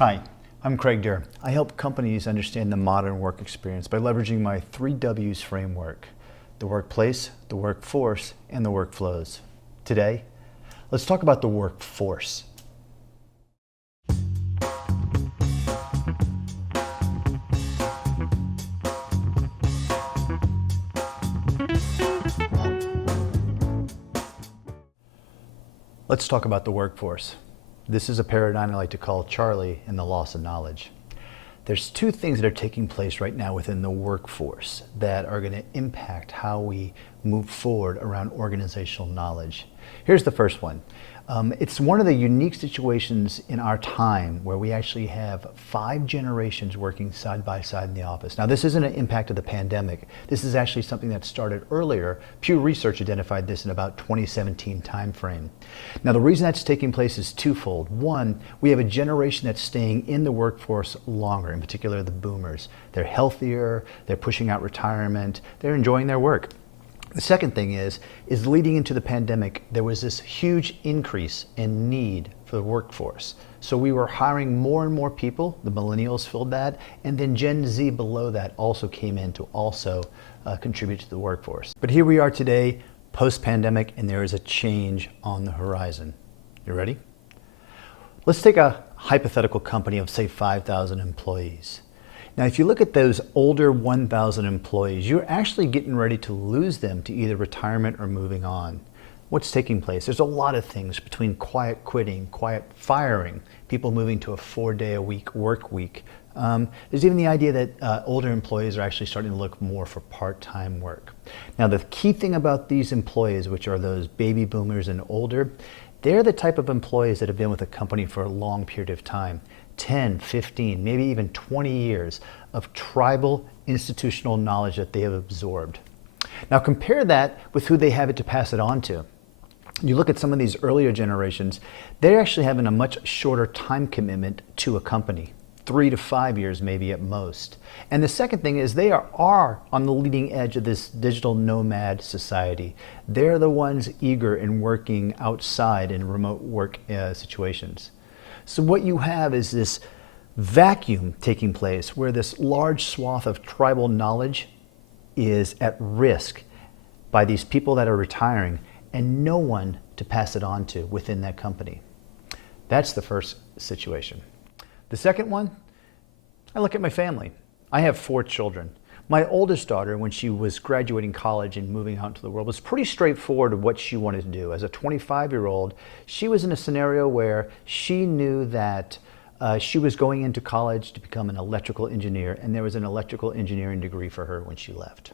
Hi, I'm Craig Durr. I help companies understand the modern work experience by leveraging my 3Ws framework: the workplace, the workforce, and the workflows. Today, let's talk about the workforce. Let's talk about the workforce. This is a paradigm I like to call Charlie and the loss of knowledge. There's two things that are taking place right now within the workforce that are going to impact how we move forward around organizational knowledge. Here's the first one. It's one of the unique situations in our time where we actually have 5 generations working side by side in the office. Now, this isn't an impact of the pandemic. This is actually something that started earlier. Pew Research identified this in about 2017 timeframe. Now, the reason that's taking place is twofold. One, we have a generation that's staying in the workforce longer, in particular the boomers. They're healthier, they're pushing out retirement, they're enjoying their work. The second thing is leading into the pandemic, there was this huge increase in need for the workforce. So we were hiring more and more people, the millennials filled that, and then Gen Z below that also came in to also contribute to the workforce. But here we are today, post-pandemic, and there is a change on the horizon. You ready? Let's take a hypothetical company of, say, 5,000 employees. Now, if you look at those older 1,000 employees, you're actually getting ready to lose them to either retirement or moving on. What's taking place? There's a lot of things between quiet quitting, quiet firing, people moving to a 4-day-a-week work week. There's even the idea that older employees are actually starting to look more for part-time work. Now, the key thing about these employees, which are those baby boomers and older, they're the type of employees that have been with a company for a long period of time. 10, 15, maybe even 20 years of tribal institutional knowledge that they have absorbed. Now compare that with who they have it to pass it on to. You look at some of these earlier generations, they're actually having a much shorter time commitment to a company, 3 to 5 years maybe at most. And the second thing is they are on the leading edge of this digital nomad society. They're the ones eager in working outside in remote work situations. So what you have is this vacuum taking place where this large swath of tribal knowledge is at risk by these people that are retiring and no one to pass it on to within that company. That's the first situation. The second one, I look at my family. I have 4 children. My oldest daughter, when she was graduating college and moving out into the world, was pretty straightforward of what she wanted to do. As a 25-year-old, she was in a scenario where she knew that she was going into college to become an electrical engineer, and there was an electrical engineering degree for her when she left.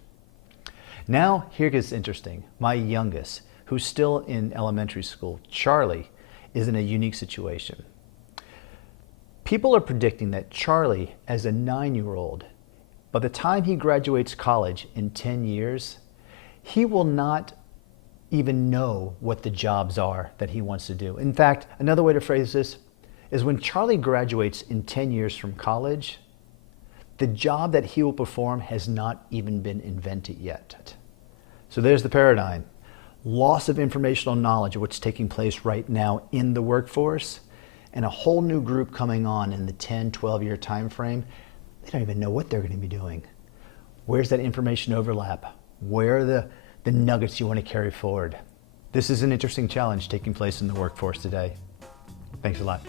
Now, here gets interesting. My youngest, who's still in elementary school, Charlie, is in a unique situation. People are predicting that Charlie, as a 9-year-old, by the time he graduates college in 10 years, he will not even know what the jobs are that he wants to do. In fact, another way to phrase this is when Charlie graduates in 10 years from college, the job that he will perform has not even been invented yet. So there's the paradigm. Loss of informational knowledge of what's taking place right now in the workforce, and a whole new group coming on in the 10, 12-year time frame. They don't even know what they're going to be doing. Where's that information overlap? Where are the nuggets you want to carry forward? This is an interesting challenge taking place in the workforce today. Thanks a lot.